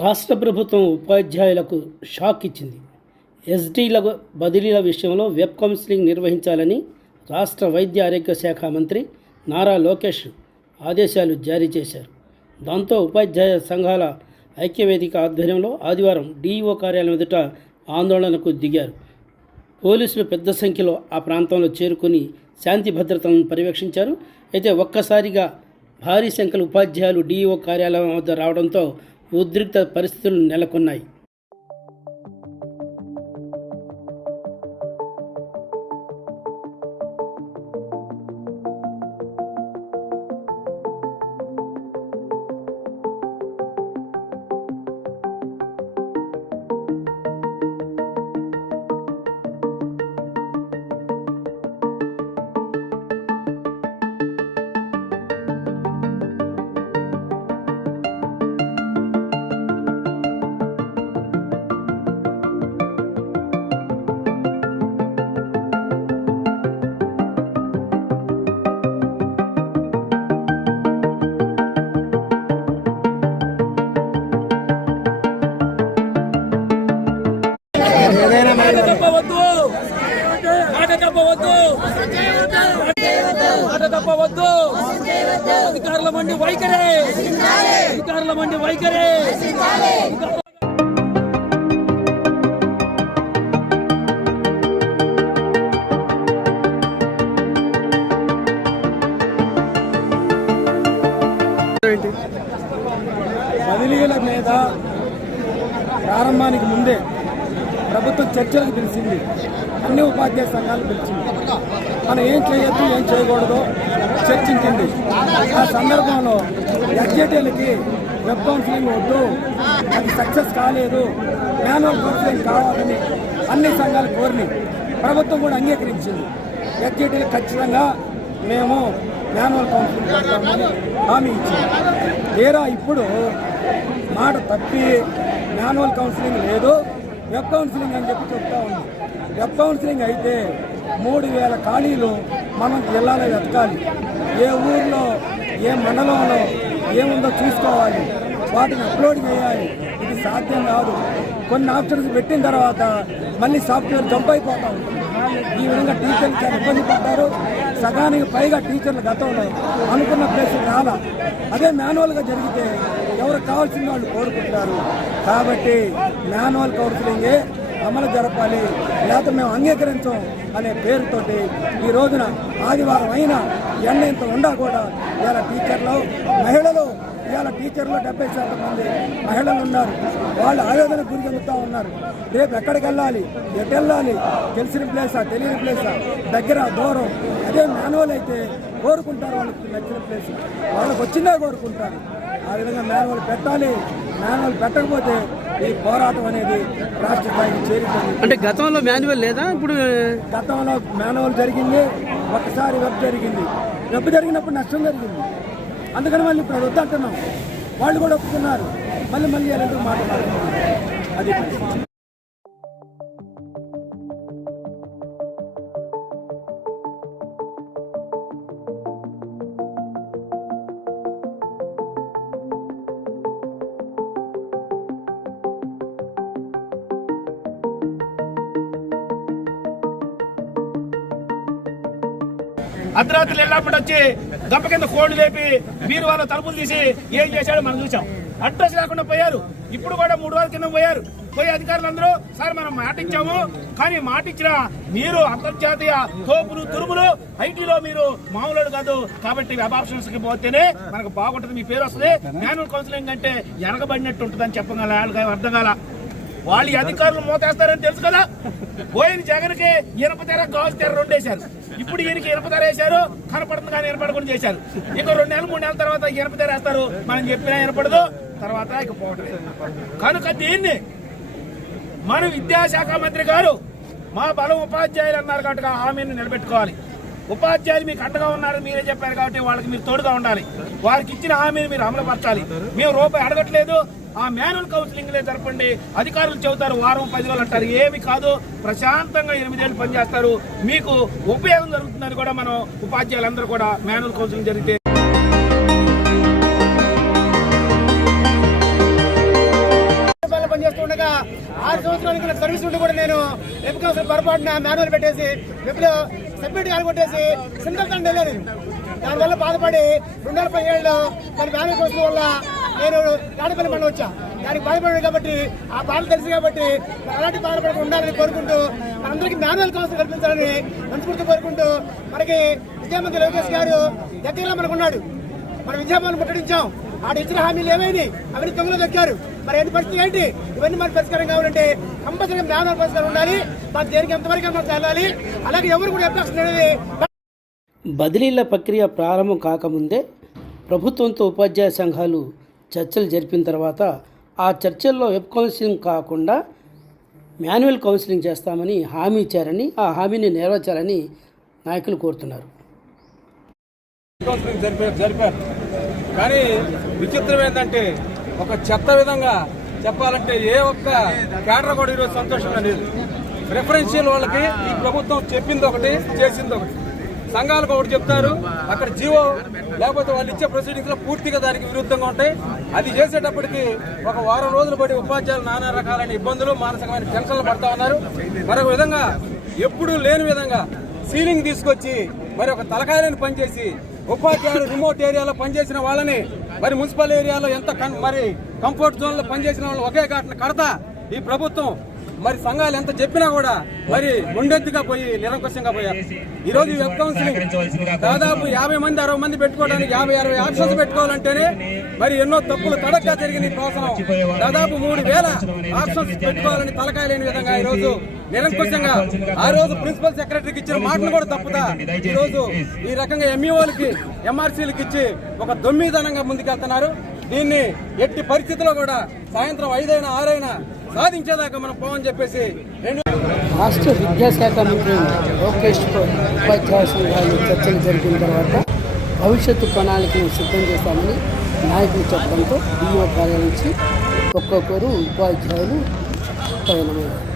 రాష్ట్ర ప్రభుత్వం ఉపాధ్యాయులకు షాక్ ఇచ్చింది. ఎస్డీల బదిలీల విషయంలో వెబ్ కౌన్సిలింగ్ నిర్వహించాలని రాష్ట్ర వైద్య ఆరోగ్య శాఖ మంత్రి నారా లోకేష్ ఆదేశాలు జారీ చేశారు. దాంతో ఉపాధ్యాయ సంఘాల ఐక్యవేదిక ఆధ్వర్యంలో ఆదివారం డీఈఓ కార్యాలయం ఎదుట ఆందోళనకు దిగారు. పోలీసులు పెద్ద సంఖ్యలో ఆ ప్రాంతంలో చేరుకుని శాంతి భద్రతలను పర్యవేక్షించారు. అయితే ఒక్కసారిగా భారీ సంఖ్యలో ఉపాధ్యాయులు డీఈఓ కార్యాలయం వద్ద రావడంతో ఉద్రిక్త పరిస్థితులు నెలకొన్నాయి. అధికారుల మండి వైఖరే బదిలీల మీద ప్రారంభానికి ముందే ప్రభుత్వం చర్చలకు పిలిచింది. అన్ని ఉపాధ్యాయ సంఘాలు పిలిచింది. మనం ఏం చేయొద్దు ఏం చేయకూడదు చర్చించింది. ఆ సందర్భంలో ఎస్జేటీలకి వెబ్ కౌన్సిలింగ్ వద్దు, అది సక్సెస్ కాలేదు, మాన్యువల్ కౌన్సిలింగ్ కావాలని అన్ని సంఘాలు కోరిని ప్రభుత్వం కూడా అంగీకరించింది. ఎస్జేటీలు ఖచ్చితంగా మేము మాన్యువల్ కౌన్సిలింగ్ పెడతామని హామీ ఇచ్చింది. తీరా ఇప్పుడు మాట తప్పి మాన్యువల్ కౌన్సిలింగ్ లేదు, వెబ్ కౌన్సిలింగ్ అని చెప్పి చెప్తా ఉంది. వెబ్ కౌన్సిలింగ్ అయితే 3000 ఖాళీలు మనం జిల్లాలో వెతకాలి. ఏ ఊర్లో ఏ మండలంలో ఏముందో చూసుకోవాలి, వాటిని అప్లోడ్ చేయాలి. ఇది సాధ్యం కాదు. కొన్ని ఆప్షన్స్ పెట్టిన తర్వాత మళ్ళీ సాఫ్ట్వేర్ జంప్ అయిపోతా ఉంటుంది. ఈ విధంగా టీచర్లు చాలా ఇబ్బంది పడ్డారు. సగానికి పైగా టీచర్లు గతంలో అనుకున్న ప్లేస్ రాలా. అదే మాన్యువల్గా జరిగితే ఎవరికి కావాల్సిన వాళ్ళు కోరుకుంటారు. కాబట్టి మాన్యువల్ కౌన్సిలింగే అమలు జరపాలి, లేకపోతే మేము అంగీకరించాం అనే పేరుతోటి ఈ రోజున ఆదివారం అయినా ఎండ ఇంత ఉండా కూడా ఇవాళ టీచర్లు మహిళలు ఇవాళ టీచర్లు 70% మంది మహిళలు ఉన్నారు. వాళ్ళు ఆవేదన గురి చెందుతూ ఉన్నారు. రేపు ఎక్కడికి వెళ్ళాలి, ఎటు వెళ్ళాలి, తెలిసిన ప్లేసా తెలియని ప్లేసా, దగ్గర దూరం. అదే మాన్యువల్ అయితే కోరుకుంటారు, వాళ్ళకి నచ్చిన ప్లేస్ వాళ్ళకి వచ్చిందే కోరుకుంటారు. ఆ విధంగా మాన్యువల్ పెట్టాలి. మాన్యువల్ పెట్టకపోతే ఈ పోరాటం అనేది రాష్ట్ర స్థాయికి చేరుతుంది. అంటే గతంలో మాన్యువల్ లేదా? ఇప్పుడు గతంలో మాన్యువల్ జరిగింది, ఒకసారి వెబ్ జరిగింది. వెబ్ జరిగినప్పుడు నష్టం జరిగింది. అందుకని మళ్ళీ ఇప్పుడు వద్దంటున్నాం. వాళ్ళు కూడా ఒప్పుకున్నారు. మళ్ళీ ఎందుకు మాట్లాడుతున్నారు? అది అర్ధరాత్రులు వెళ్ళినప్పుడు వచ్చి గంప కింద కోళ్లు లేపి మీరు వాళ్ళ తలుపులు తీసి ఏం చేశాడో మనం చూసాం. అడ్రస్ లేకుండా పోయారు. ఇప్పుడు కూడా 3 రోజుల కింద పోయి అధికారులందరూ సార్ మనం మాటిచ్చాము, కానీ మాటిచ్చిన మీరు అంతర్జాతీయ తోపులు తురుములు ఐటీలో మీరు మామూలు కాదు, కాబట్టి వెబ్ ఆప్షన్స్ కి పోతేనే మనకు బాగుంటుంది, మీ పేరు వస్తుంది. మాన్యువల్ కౌన్సిలింగ్ అంటే ఎనగబడినట్టు ఉంటుందని చెప్పగల అర్థం కాల. వాళ్ళు అధికారులు మోతేస్తారని తెలుసు కదా. పోయిన జగన్కి ఇనప తెర గాజు తెర 2 వేశారు. ఇప్పుడు ఈయనకి ఇనప తెర వేశారు, కనపడుతుంది కానీ వినపడకుండా చేశారు. ఇంకో 2 నెలలు 3 నెలల తర్వాత ఇనప తెర వేస్తారు, మనం చెప్పినా వినపడదు, తర్వాత ఇక పోవటమే. కనుక దీన్ని మన విద్యాశాఖ మంత్రి గారు మా బలం ఉపాధ్యాయులు అన్నారు కాబట్టి ఆ హామీని నిలబెట్టుకోవాలి. ఉపాధ్యాయులు మీకు అండగా ఉన్నారని మీరే చెప్పారు కాబట్టి వాళ్ళకి మీరు తోడుగా ఉండాలి. వారికి ఇచ్చిన హామీని మీరు అమలుపరచాలి. మేము రూపాయి అడగట్లేదు, ఆ మాన్యువల్ కౌన్సిలింగ్ జరపండి. అధికారులు చెబుతారు వారం 10 రోజులు అంటారు, ఏమి కాదు, ప్రశాంతంగా 8 ఏళ్ళు పనిచేస్తారు, మీకు ఉపయోగం జరుగుతుందని కూడా మనం ఉపాధ్యాయులందరూ కూడా మాన్యువల్ కౌన్సిలింగ్ జరిగితే ఉండగా 6 సంవత్సరానికి నాకు సర్వీస్ ఉండి కూడా నేను వెబ్ కౌన్సిల్ పొరపాటున మాన్యువల్ పెట్టేసి వెబ్లో సబ్మిట్ కాలగొట్టేసి సింగల్ తండ్రి వెళ్ళాను. దానివల్ల బాధపడి 2017లో మన మాన్యువల్ కౌన్సిల్ వల్ల నేను తాడేపల్లి మండలం వచ్చా. దానికి బాధపడాడు కాబట్టి ఆ బాధ తెలుసు కాబట్టి అలాంటి బాధపడకుండా ఉండాలని కోరుకుంటూ మనందరికీ మాన్యువల్ కౌన్సిల్ కల్పించాలని మనస్ఫూర్తి కోరుకుంటూ మనకి విద్యామంత్రి లోకేష్ గారు దగ్గరలో మనకు ఉన్నాడు. మన విద్యాభవన్ ముట్టడించాం. ఆడ ఇచ్చిన హామీలు ఏమైంది అవన్నీ తొంగలో దక్కారు. మరి ఎన్ని పరిస్థితి ఏంటి ఇవన్నీ మనకు పరిష్కారం కావాలంటే కంపల్సరీగా మాన్యువల్ పరిష్కారం ఉండాలి. మన దేనికి ఎంతవరకు మనం వెళ్ళాలి. అలాగే ఎవరు కూడా అభ్యాసం అనేది బదిలీల ప్రక్రియ ప్రారంభం కాకముందే ప్రభుత్వంతో ఉపాధ్యాయ సంఘాలు చర్చలు జరిపిన తర్వాత ఆ చర్చల్లో వెబ్ కౌన్సిలింగ్ కాకుండా మాన్యువల్ కౌన్సిలింగ్ చేస్తామని హామీ ఇచ్చారని ఆ హామీని నెరవేర్చాలని నాయకులు కోరుతున్నారు. కౌన్సిలింగ్ జరిపారు కానీ విచిత్రం ఏంటంటే ఒక చెత్త విధంగా చెప్పాలంటే ఏ ఒక్క క్యాడర్ కూడా ఈరోజు సంతోషంగా లేదు. రెఫరెన్షియల్ వాళ్ళకి ఈ ప్రభుత్వం చెప్పింది ఒకటి చేసింది ఒకటి. సంఘాలకు ఒకటి చెప్తారు, అక్కడ జీవో లేకపోతే వాళ్ళు ఇచ్చే ప్రొసీడింగ్స్ లో పూర్తిగా దానికి విరుద్ధంగా ఉంటాయి. అది చేసేటప్పటికి ఒక వారం రోజులు పడి ఉపాధ్యాయులు నానా రకాలైన ఇబ్బందులు మానసికమైన టెన్షన్లు పడతా ఉన్నారు. మరొక విధంగా ఎప్పుడూ లేని విధంగా సీలింగ్ తీసుకొచ్చి మరి ఒక తలకాయలను పనిచేసి ఉపాధ్యాయులు రిమోట్ ఏరియాలో పనిచేసిన వాళ్ళని మరి మున్సిపల్ ఏరియాలో ఎంత మరి కంఫర్ట్ జోన్ లో పనిచేసిన వాళ్ళు ఒకే ఘటన కడతా ఈ ప్రభుత్వం మరి సంఘాలు ఎంత చెప్పినా కూడా మరి ముండెత్తుగా పోయి నిరంకుశంగా పోయారు. ఈ రోజు వెబ్ కౌన్సిలింగ్ దాదాపు 50 మంది 60 మంది పెట్టుకోవడానికి 50-60 ఆప్షన్స్ పెట్టుకోవాలంటేనే మరి ఎన్నో తప్పులు తడగ్గా జరిగిన ఈ ప్రోత్సాహం దాదాపు 3000 ఆప్షన్స్ పెట్టుకోవాలని తలకాయ లేని విధంగా ఈ రోజు నిరంకుశంగా ఆ రోజు ప్రిన్సిపల్ సెక్రటరీకి ఇచ్చిన మాటను కూడా తప్పుతా ఈ రోజు ఈ రకంగా ఎంఈఓలకి ఎంఆర్సీలకు ఇచ్చి ఒక దొమ్మిదనంగా ముందుకెళ్తున్నారు. దీన్ని ఎట్టి పరిస్థితుల్లో కూడా సాయంత్రం 5 అయినా 6 అయినా సాధించేదాకా మనం పోవని చెప్పేసి రాష్ట్ర విద్యాశాఖ మంత్రి లోకేష్తో ఉపాధ్యాయ సంఘాలు చర్చలు జరిపిన తర్వాత భవిష్యత్తు ప్రణాళికను సిద్ధం చేస్తామని నాయకులు చెప్పడంతో డిఓ కార్యాలయం నుంచి ఒక్కొక్కరు ఉపాధ్యాయులు పయనమయ్యారు.